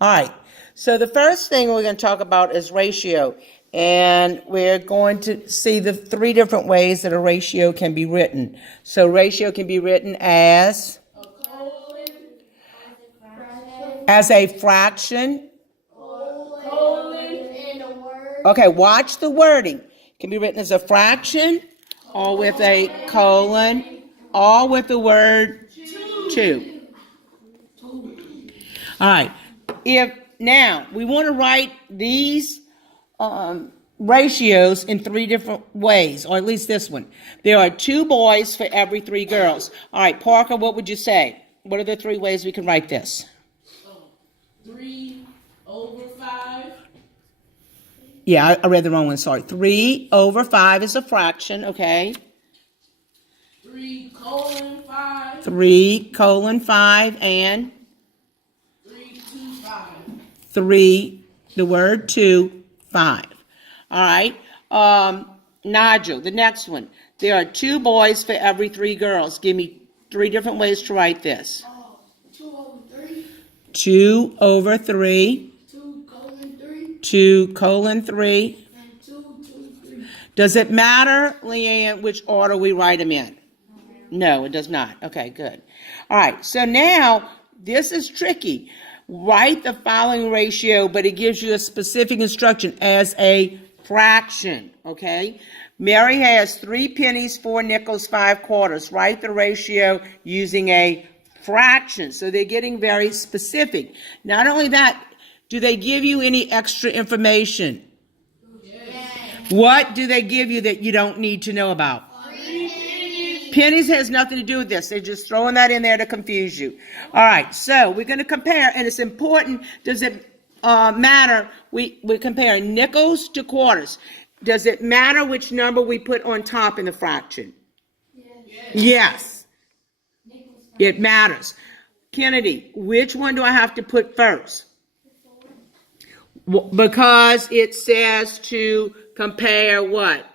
All right. So the first thing we're going to talk about is ratio. And we're going to see the three different ways that a ratio can be written. So ratio can be written as a fraction. Okay, watch the wording. It can be written as a fraction or with a colon or with the word two. All right. If now we want to write these ratios in three different ways, or at least this one. There are 2 boys for every 3 girls. All right, Parker, what would you say? What are the 3 ways we can write this? 3 over 5. Yeah, I read the wrong one, sorry. 3 over 5 is a fraction, okay? 3 colon 5. 3 colon 5 and 3 2 5. 3, the word 2, 5. All right. Nigel, the next one. There are 2 boys for every 3 girls. Give me 3 different ways to write this. 2 over 3. 2 over 3. 2 colon 3. 2 colon 3. And 2 3. Does it matter, Leanne, which order we write them in? No, it does not. Okay, good. All right, so now this is tricky. Write the following ratio, but it gives you a specific instruction as a fraction, okay? Mary has 3 pennies, 4 nickels, 5 quarters. Write the ratio using a fraction. So they're getting very specific. Not only that, do they give you any extra information? Yes. What do they give you that you don't need to know about? Pennies has nothing to do with this. They're just throwing that in there to confuse you. All right, so we're going to compare, and it's important. Does it matter? We're comparing nickels to quarters. Does it matter which number we put on top in the fraction? Yes. It matters. Kennedy, which one do I have to put first? Because it says to compare what?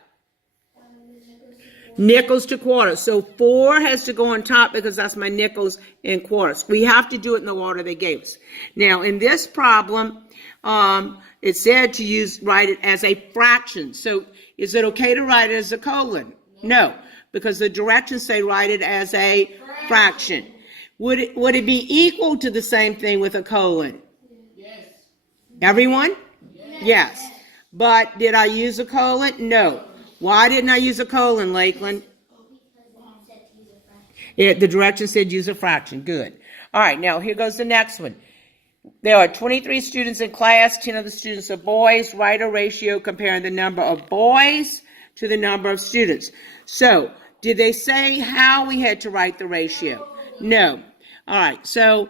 Nickels to quarters. So 4 has to go on top because that's my nickels and quarters. We have to do it in the order they gave us. Now, in this problem, it said to write it as a fraction. So is it okay to write it as a colon? No, because the directions say write it as a fraction. Would it be equal to the same thing with a colon? Yes. Everyone? Yes. But did I use a colon? No. Why didn't I use a colon, Lakeland? The direction said use a fraction. Good. All right, now here goes the next one. There are 23 students in class. 10 of the students are boys. Write a ratio comparing the number of boys to the number of students. So, did they say how we had to write the ratio? No. All right, so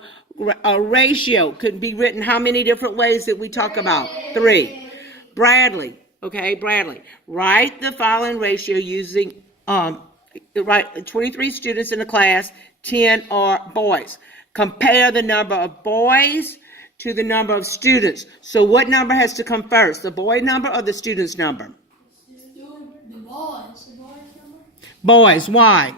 a ratio could be written how many different ways that we talk about? 3. Bradley. Okay, Bradley, write the following ratio using, 23 students in the class, 10 are boys. Compare the number of boys to the number of students. So what number has to come first, the boy number or the student's number? The boys. The boys number? Boys, why?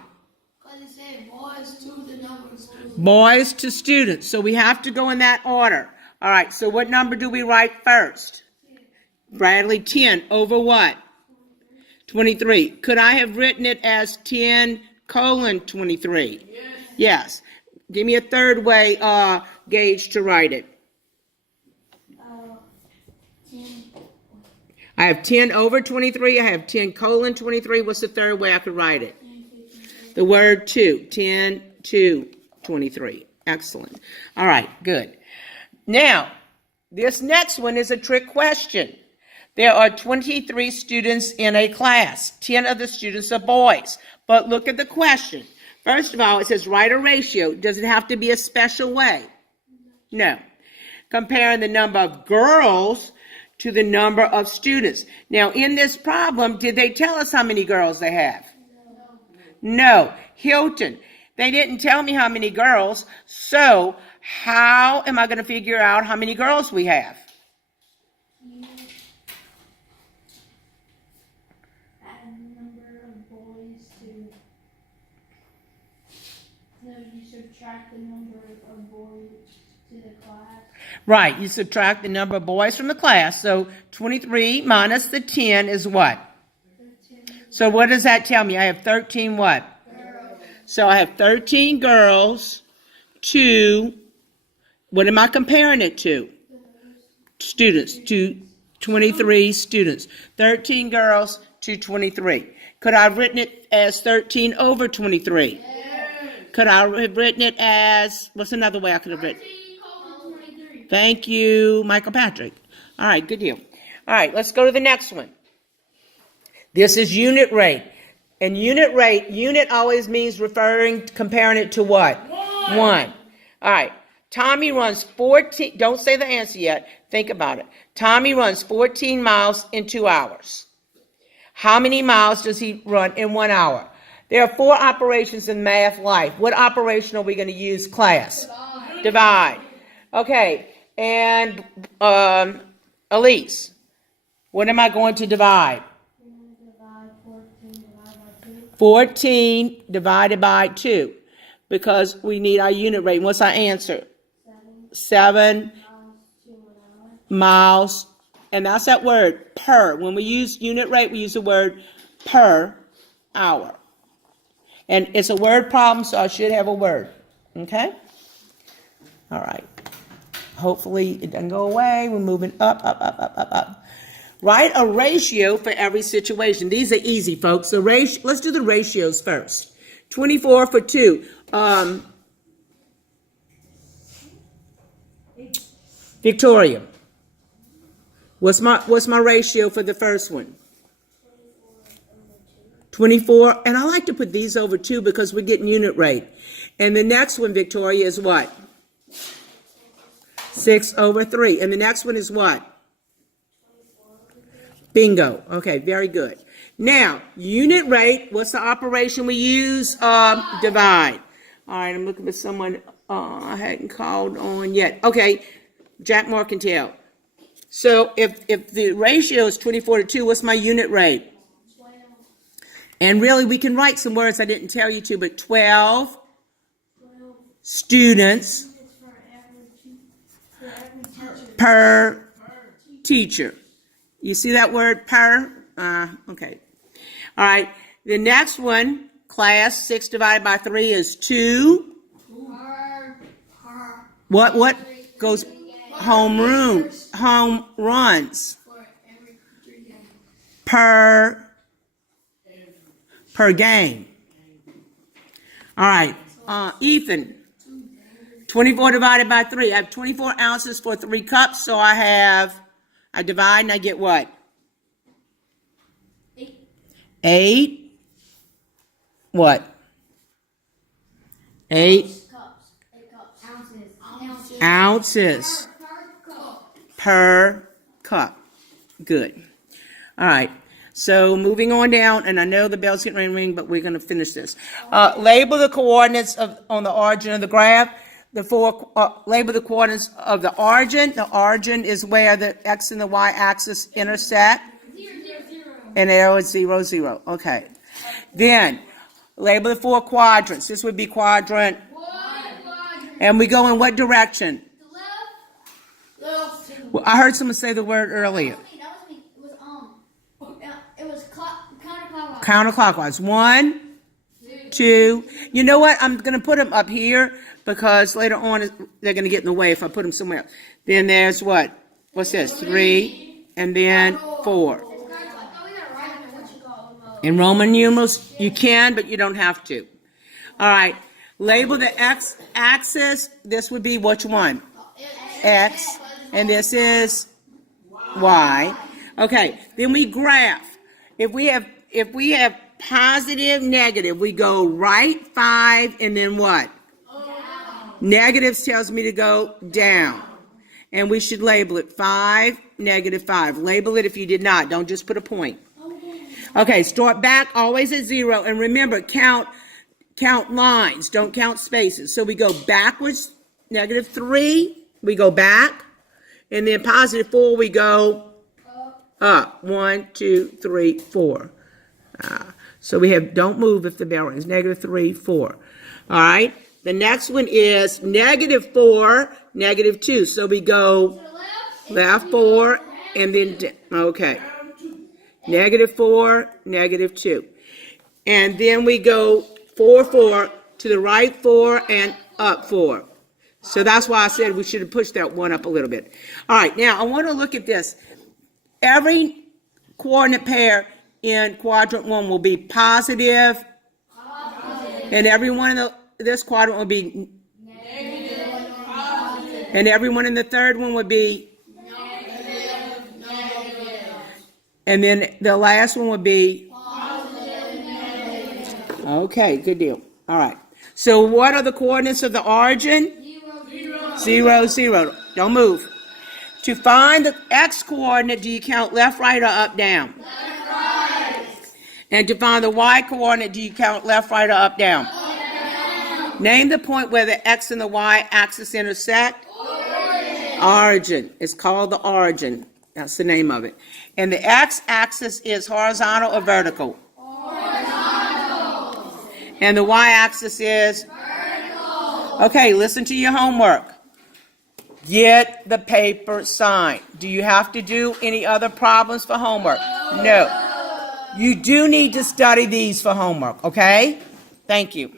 Because it said boys to the number of students. Boys to students, so we have to go in that order. All right, so what number do we write first? Bradley, 10 over what? 23. Could I have written it as 10 colon 23? Yes. Give me a third way, Gage, to write it. 10. I have 10 over 23. I have 10 colon 23. What's the third way I could write it? The word 2. 10 to 23. Excellent. All right, good. Now, this next one is a trick question. There are 23 students in a class. 10 of the students are boys. But look at the question. First of all, it says write a ratio. Does it have to be a special way? No. Comparing the number of girls to the number of students. Now, in this problem, did they tell us how many girls they have? No. Hilton, they didn't tell me how many girls. So, how am I going to figure out how many girls we have? No, you subtract the number of boys Right, you subtract the number of boys from the class. So 23 minus the 10 is what? So what does that tell me? I have 13 what? Girls. So I have 13 girls to, what am I comparing it to? Students, to 23 students. 13 girls to 23. Could I have written it as 13 over 23? Could I have written it as, what's another way I could have written? Thank you, Michael Patrick. All right, good deal. All right, let's go to the next one. This is unit rate. And unit always means comparing it to what? One. All right. Tommy runs 14, don't say the answer yet. Think about it. Tommy runs 14 miles in 2 hours. How many miles does he run in 1 hour? There are 4 operations in math life. What operation are we going to use, class? Divide. Okay. And Elise, what am I going to divide? 14 divided by 2. Because we need our unit rate. What's our answer? 7 miles. And that's that word, per. When we use unit rate, we use the word per hour. And it's a word problem, so I should have a word. Okay? All right. Hopefully it doesn't go away. We're moving up, up, up, up, up, up. Write a ratio for every situation. These are easy, folks. So let's do the ratios first. 24 for 2. Victoria, what's my ratio for the first one? 24, and I like to put these over 2 because we're getting unit rate. And the next one, Victoria, is what? 6 over 3. And the next one is what? Bingo. Okay, very good. Now, unit rate, what's the operation we use? Divide. All right, I'm looking for someone I hadn't called on yet. Okay, Jack Marcantel. So if the ratio is 24 to 2, what's my unit rate? 12. And really, we can write some words I didn't tell you to, but 12 students per teacher. You see that word per? Okay. All right. The next one, class, 6 divided by 3 is 2. What goes? Home runs. Per game. All right. Ethan, 24 divided by 3. I have 24 ounces for 3 cups, so I divide and I get what? 8. What? 8 ounces per cup. Good. All right. So moving on down, and I know the bell's getting ready to ring, but we're going to finish this. Label the coordinates on the origin of the graph. Label the coordinates of the origin. The origin is where the x and the y axis intersect. 0, 0, 0. And arrow is 0, 0. Okay. Then label the 4 quadrants. This would be quadrant. And we go in what direction? Left. Well, I heard someone say the word earlier. That was me. It was counterclockwise. Counterclockwise. 1, 2. You know what? I'm going to put them up here because later on they're going to get in the way if I put them somewhere else. Then there's what? What's this? 3, and then 4. In Roman numerals, you can, but you don't have to. All right. Label the x-axis. This would be which one? X. And this is y. Okay. Then we graph. If we have positive, negative, we go right 5 and then what? Negatives tells me to go down. And we should label it 5, -5. Label it if you did not. Don't just put a point. Okay, start back always at 0. And remember, count lines. Don't count spaces. So we go backwards, -3. We go back. And then +4, we go up. 1, 2, 3, 4. So we have, don't move if the bell rings. -3, 4. All right. The next one is -4, -2. So we go left 4, and then, okay. -4, -2. And then we go 4, 4, to the right 4, and up 4. So that's why I said we should have pushed that one up a little bit. All right, now I want to look at this. Every coordinate pair in quadrant 1 will be positive, and everyone in this quadrant will be negative, and everyone in the third one would be negative, and then the last one would be positive, negative. Okay, good deal. All right. So what are the coordinates of the origin? 0, 0. Don't move. To find the x coordinate, do you count left, right, or up, down? Left, right. And to find the y coordinate, do you count left, right, or up, down? Up, down. Name the point where the x and the y axis intersect. Origin. Origin. It's called the origin. That's the name of it. And the x axis is horizontal or vertical? Horizontal. And the y axis is? Vertical. Okay, listen to your homework. Get the paper signed. Do you have to do any other problems for homework? No. You do need to study these for homework, okay? Thank you.